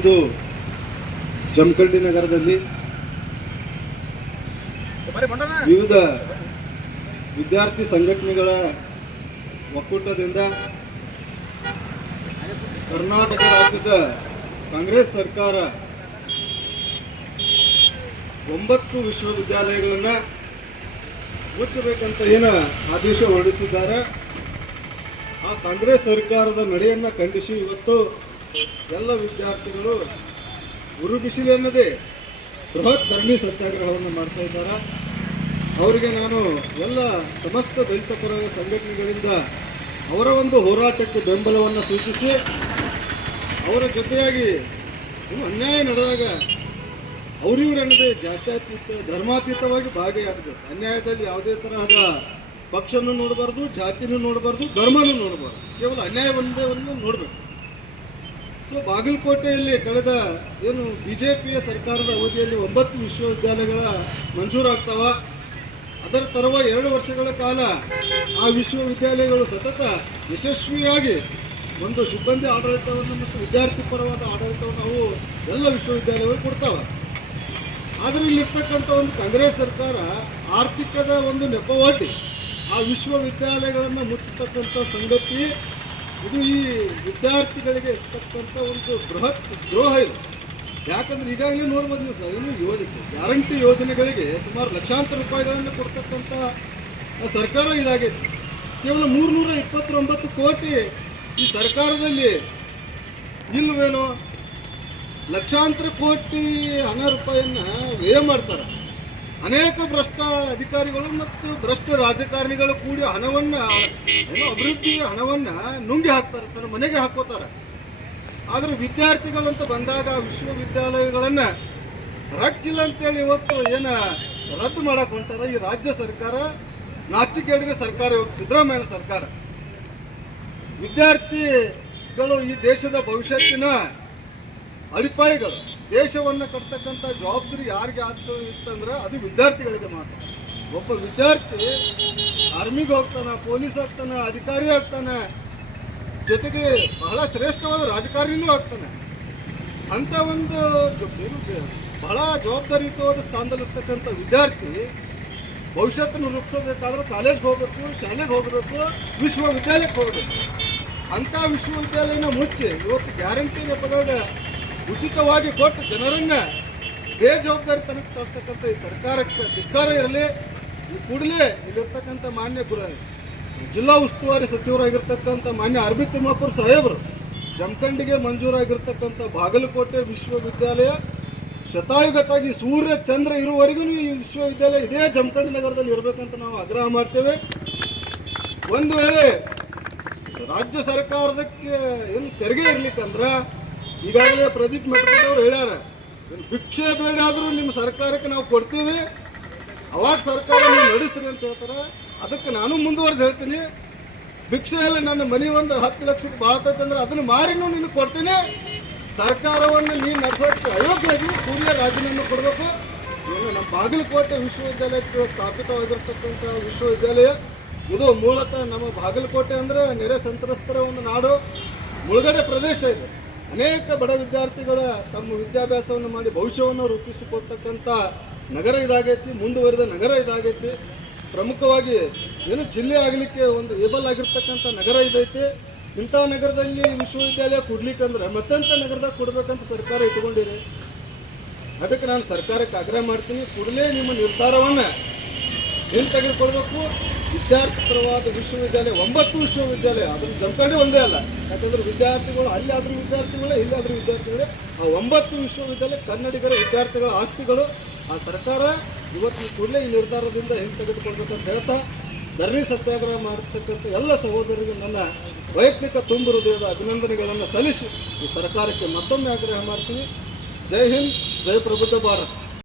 ಇಂದು ಜಮಖಂಡಿ ನಗರದಲ್ಲಿ ವಿವಿಧ ವಿದ್ಯಾರ್ಥಿ ಸಂಘಟನೆಗಳ ಒಕ್ಕೂಟದಿಂದ ಕರ್ನಾಟಕ ರಾಜ್ಯದ ಕಾಂಗ್ರೆಸ್ ಸರ್ಕಾರ 9 ವಿಶ್ವವಿದ್ಯಾಲಯಗಳನ್ನು ಮುಚ್ಚಬೇಕಂತ ಏನು ಆದೇಶ ಹೊರಡಿಸಿದ್ದಾರೆ. ಆ ಕಾಂಗ್ರೆಸ್ ಸರ್ಕಾರದ ನಡೆಯನ್ನು ಖಂಡಿಸಿ ಇವತ್ತು ಎಲ್ಲ ವಿದ್ಯಾರ್ಥಿಗಳು ಉರು ಬಿಸಿಲೆನ್ನದೇ ಬೃಹತ್ ಧರಣಿ ಸತ್ಯಾಗ್ರಹವನ್ನು ಮಾಡ್ತಾ ಇದ್ದಾರೆ. ಅವರಿಗೆ ನಾನು ಎಲ್ಲ ಸಮಸ್ತ ದಲಿತ ಪರ ಸಂಘಟನೆಗಳಿಂದ ಅವರ ಒಂದು ಹೋರಾಟಕ್ಕೆ ಬೆಂಬಲವನ್ನು ಸೂಚಿಸಿ ಅವರ ಜೊತೆಯಾಗಿ ಅನ್ಯಾಯ ನಡೆದಾಗ ಅವರಿವರೆನ್ನದೇ ಜಾತ್ಯತೀತ ಧರ್ಮಾತೀತವಾಗಿ ಭಾಗಿಯಾಗಬೇಕು. ಅನ್ಯಾಯದಲ್ಲಿ ಯಾವುದೇ ತರಹದ ಪಕ್ಷನೂ ನೋಡಬಾರ್ದು, ಜಾತಿನೂ ನೋಡಬಾರ್ದು, ಧರ್ಮನೂ ನೋಡಬಾರ್ದು, ಕೇವಲ ಅನ್ಯಾಯವೊಂದೇ ಒಂದು ನೋಡಬೇಕು. ಸೊ ಬಾಗಲಕೋಟೆಯಲ್ಲಿ ಕಳೆದ ಏನು BJPಯ ಸರ್ಕಾರದ ಅವಧಿಯಲ್ಲಿ 9 ವಿಶ್ವವಿದ್ಯಾಲಯಗಳ ಮಂಜೂರಾಗ್ತಾವ. ಅದರ ತರುವ 2 ವರ್ಷಗಳ ಕಾಲ ಆ ವಿಶ್ವವಿದ್ಯಾಲಯಗಳು ಸತತ ಯಶಸ್ವಿಯಾಗಿ ಒಂದು ಸಿಬ್ಬಂದಿ ಆಡಳಿತವನ್ನು ಮತ್ತು ವಿದ್ಯಾರ್ಥಿ ಪರವಾದ ಆಡಳಿತವನ್ನು ಅವು ಎಲ್ಲ ವಿಶ್ವವಿದ್ಯಾಲಯಗಳು ಕೊಡ್ತಾವೆ. ಆದರೆ ಇಲ್ಲಿರ್ತಕ್ಕಂಥ ಒಂದು ಕಾಂಗ್ರೆಸ್ ಸರ್ಕಾರ ಆರ್ಥಿಕದ ಒಂದು ನೆಪವೊಡ್ಡಿ ಆ ವಿಶ್ವವಿದ್ಯಾಲಯಗಳನ್ನು ಮುಚ್ಚತಕ್ಕಂಥ ಸಂಗತಿ ಇದು ಈ ವಿದ್ಯಾರ್ಥಿಗಳಿಗೆ ಇರ್ತಕ್ಕಂಥ ಒಂದು ಬೃಹತ್ ದ್ರೋಹ ಇದೆ. ಯಾಕಂದ್ರೆ ಈಗಾಗಲೇ ನೋಡ್ಬೋದು ನೀವು ಸರ್, ಇನ್ನು ಗ್ಯಾರಂಟಿ ಯೋಜನೆಗಳಿಗೆ ಸುಮಾರು ಲಕ್ಷಾಂತರ ರೂಪಾಯಿಗಳನ್ನು ಕೊಡ್ತಕ್ಕಂಥ ಸರ್ಕಾರ ಇದಾಗೈತಿ. ಕೇವಲ 329 ಕೋಟಿ ಈ ಸರ್ಕಾರದಲ್ಲಿ ಇಲ್ವೇನೋ, ಲಕ್ಷಾಂತರ ಕೋಟಿ ಹಣ ರೂಪಾಯಿಯನ್ನು ವ್ಯಯ ಮಾಡ್ತಾರೆ. ಅನೇಕ ಭ್ರಷ್ಟ ಅಧಿಕಾರಿಗಳು ಮತ್ತು ಭ್ರಷ್ಟ ರಾಜಕಾರಣಿಗಳು ಕೂಡಿ ಹಣವನ್ನು ಅಭಿವೃದ್ಧಿಯ ಹಣವನ್ನು ನುಂಗಿ ಹಾಕ್ತಾರೆ, ತನ್ನ ಮನೆಗೆ ಹಾಕೋತಾರೆ. ಆದರೆ ವಿದ್ಯಾರ್ಥಿಗಳಂತ ಬಂದಾಗ ವಿಶ್ವವಿದ್ಯಾಲಯಗಳನ್ನು ರಕ್ಕಿಲ್ಲ ಅಂತೇಳಿ ಇವತ್ತು ಏನು ರದ್ದು ಮಾಡಕ್ಕೆ ಹೊಂಟಾರ ಈ ರಾಜ್ಯ ಸರ್ಕಾರ. ನಾಚಿಕೆಗೇಡಿನ ಸರ್ಕಾರ ಇವತ್ತು ಸಿದ್ದರಾಮಯ್ಯನ ಸರ್ಕಾರ. ವಿದ್ಯಾರ್ಥಿಗಳು ಈ ದೇಶದ ಭವಿಷ್ಯತ್ತಿನ ಅಡಿಪಾಯಗಳು. ದೇಶವನ್ನು ಕಟ್ತಕ್ಕಂಥ ಜವಾಬ್ದಾರಿ ಯಾರಿಗೆ ಇತ್ತಂದ್ರೆ ಅದು ವಿದ್ಯಾರ್ಥಿಗಳಿಗೆ ಮಾತ್ರ. ಒಬ್ಬ ವಿದ್ಯಾರ್ಥಿ ಆರ್ಮಿಗೆ ಹೋಗ್ತಾನೆ, ಪೊಲೀಸ್ ಆಗ್ತಾನೆ, ಅಧಿಕಾರಿ ಆಗ್ತಾನೆ, ಜೊತೆಗೆ ಬಹಳ ಶ್ರೇಷ್ಠವಾದ ರಾಜಕಾರಣಿನೂ ಆಗ್ತಾನೆ. ಅಂಥ ಒಂದು ಬಹಳ ಜವಾಬ್ದಾರಿಯುತವಾದ ಸ್ಥಾನದಲ್ಲಿರ್ತಕ್ಕಂಥ ವಿದ್ಯಾರ್ಥಿ ಭವಿಷ್ಯತ್ತನ್ನು ರೂಪಿಸೋಬೇಕಾದ್ರೆ ಕಾಲೇಜ್ಗೆ ಹೋಗಬೇಕು, ಶಾಲೆಗೆ ಹೋಗಬೇಕು, ವಿಶ್ವವಿದ್ಯಾಲಯಕ್ಕೆ ಹೋಗಬೇಕು. ಅಂಥ ವಿಶ್ವವಿದ್ಯಾಲಯನ ಮುಚ್ಚಿ ಇವತ್ತು ಗ್ಯಾರಂಟಿ ನೆಪದಾಗ ಉಚಿತವಾಗಿ ಕೊಟ್ಟು ಜನರನ್ನು ಬೇಜವಾಬ್ದಾರಿತನಕ್ಕೆ ತರ್ತಕ್ಕಂಥ ಈ ಸರ್ಕಾರಕ್ಕೆ ಧಿಕ್ಕಾರ ಇರಲಿ. ಈ ಕೂಡಲೇ ಇಲ್ಲಿರ್ತಕ್ಕಂಥ ಮಾನ್ಯ ಜಿಲ್ಲಾ ಉಸ್ತುವಾರಿ ಸಚಿವರಾಗಿರ್ತಕ್ಕಂಥ ಮಾನ್ಯ ಆರ್ ಬಿ ತಿಮ್ಮಾಪುರ ಸಾಹೇಬರು ಜಮಖಂಡಿಗೆ ಮಂಜೂರಾಗಿರ್ತಕ್ಕಂಥ ಬಾಗಲಕೋಟೆ ವಿಶ್ವವಿದ್ಯಾಲಯ ಶತಾಯುಗತಾಗಿ ಸೂರ್ಯ ಚಂದ್ರ ಇರುವವರೆಗೂ ಈ ವಿಶ್ವವಿದ್ಯಾಲಯ ಇದೇ ಜಮಖಂಡಿ ನಗರದಲ್ಲಿ ಇರಬೇಕಂತ ನಾವು ಆಗ್ರಹ ಮಾಡ್ತೇವೆ. ಒಂದು ವೇಳೆ ರಾಜ್ಯ ಸರ್ಕಾರದಕ್ಕೆ ಏನು ತೆರಿಗೆ ಇರ್ಲಿಕ್ಕಂದ್ರೆ ಈಗಾಗಲೇ ಪ್ರದೀಪ್ ಮೆಟಕದವ್ರು ಹೇಳ್ಯಾರ, ಭಿಕ್ಷೆ ಬೇಡ ಆದರೂ ನಿಮ್ಮ ಸರ್ಕಾರಕ್ಕೆ ನಾವು ಕೊಡ್ತೀವಿ, ಅವಾಗ ಸರ್ಕಾರ ನೀವು ನಡೆಸ್ತೀರಿ ಅಂತ ಹೇಳ್ತಾರೆ. ಅದಕ್ಕೆ ನಾನು ಮುಂದುವರೆದು ಹೇಳ್ತೀನಿ, ಭಿಕ್ಷೆ ಎಲ್ಲ ನನ್ನ ಮನೆ ಒಂದು 10 ಲಕ್ಷಕ್ಕೆ ಬಾಳ್ತೈತೆ ಅಂದ್ರೆ ಅದನ್ನು ಮಾರಿನೂ ನಿನಗೆ ಕೊಡ್ತೀನಿ. ಸರ್ಕಾರವನ್ನು ನೀನು ನಡೆಸೋಕ್ಕೆ ಅಯೋಗ್ಯವಾಗಿ ಕೂಡಲೇ ರಾಜೀನಾಮೆ ಕೊಡಬೇಕು. ನಮ್ಮ ಬಾಗಲಕೋಟೆ ವಿಶ್ವವಿದ್ಯಾಲಯಕ್ಕೆ ಸ್ಥಾಪಿತವಾಗಿರ್ತಕ್ಕಂಥ ವಿಶ್ವವಿದ್ಯಾಲಯ ಇದು ಮೂಲತಃ ನಮ್ಮ ಬಾಗಲಕೋಟೆ ಅಂದರೆ ನೆರೆ ಸಂತ್ರಸ್ತರ ಒಂದು ನಾಡು, ಮುಳುಗಡೆ ಪ್ರದೇಶ ಇದೆ. ಅನೇಕ ಬಡ ವಿದ್ಯಾರ್ಥಿಗಳ ತಮ್ಮ ವಿದ್ಯಾಭ್ಯಾಸವನ್ನು ಮಾಡಿ ಭವಿಷ್ಯವನ್ನು ರೂಪಿಸಿಕೊಡ್ತಕ್ಕಂಥ ನಗರ ಇದಾಗೈತಿ, ಮುಂದುವರಿದ ನಗರ ಇದಾಗೈತಿ. ಪ್ರಮುಖವಾಗಿ ಏನು ಜಿಲ್ಲೆ ಆಗಲಿಕ್ಕೆ ಒಂದು ಏಬಲ್ ಆಗಿರ್ತಕ್ಕಂಥ ನಗರ ಇದೈತಿ. ಇಂಥ ನಗರದಲ್ಲಿ ವಿಶ್ವವಿದ್ಯಾಲಯ ಕೊಡ್ಲಿಕ್ಕಂದ್ರೆ ಮತ್ತೆಂಥ ನಗರದಾಗ ಕೊಡಬೇಕಂತ ಸರ್ಕಾರ ಇಟ್ಕೊಂಡಿರಿ. ಅದಕ್ಕೆ ನಾನು ಸರ್ಕಾರಕ್ಕೆ ಆಗ್ರಹ ಮಾಡ್ತೀನಿ, ಕೂಡಲೇ ನಿಮ್ಮ ನಿರ್ಧಾರವನ್ನು ಏನು ತೆಗೆದುಕೊಳ್ಬೇಕು. ವಿದ್ಯಾರ್ಥಿ ಪರವಾದ ವಿಶ್ವವಿದ್ಯಾಲಯ 9 ವಿಶ್ವವಿದ್ಯಾಲಯ, ಅದನ್ನು ಜಮಖಂಡಿ ಒಂದೇ ಅಲ್ಲ, ಯಾಕಂದ್ರೆ ವಿದ್ಯಾರ್ಥಿಗಳು ಅಲ್ಲಿ ಆದರೂ ವಿದ್ಯಾರ್ಥಿಗಳೇ, ಇಲ್ಲಾದರೂ ವಿದ್ಯಾರ್ಥಿಗಳೇ. ಆ 9 ವಿಶ್ವವಿದ್ಯಾಲಯ ಕನ್ನಡಿಗರ ವಿದ್ಯಾರ್ಥಿಗಳ ಆಸ್ತಿಗಳು. ಆ ಸರ್ಕಾರ ಇವತ್ತು ಕೂಡಲೇ ಈ ನಿರ್ಧಾರದಿಂದ ಹೆಂಗೆ ತೆಗೆದುಕೊಳ್ಬೇಕಂತ ಹೇಳ್ತಾ ಧರಣಿ ಸತ್ಯಾಗ್ರಹ ಮಾಡತಕ್ಕಂಥ ಎಲ್ಲ ಸಹೋದರರಿಗೆ ನನ್ನ ವೈಯಕ್ತಿಕ ತುಂಬ ಹೃದಯದ ಅಭಿನಂದನೆಗಳನ್ನು ಸಲ್ಲಿಸಿ ಈ ಸರ್ಕಾರಕ್ಕೆ ಮತ್ತೊಮ್ಮೆ ಆಗ್ರಹ ಮಾಡ್ತೀನಿ. ಜೈ ಹಿಂದ್, ಜೈ ಪ್ರಬುದ್ಧ ಭಾರತ್.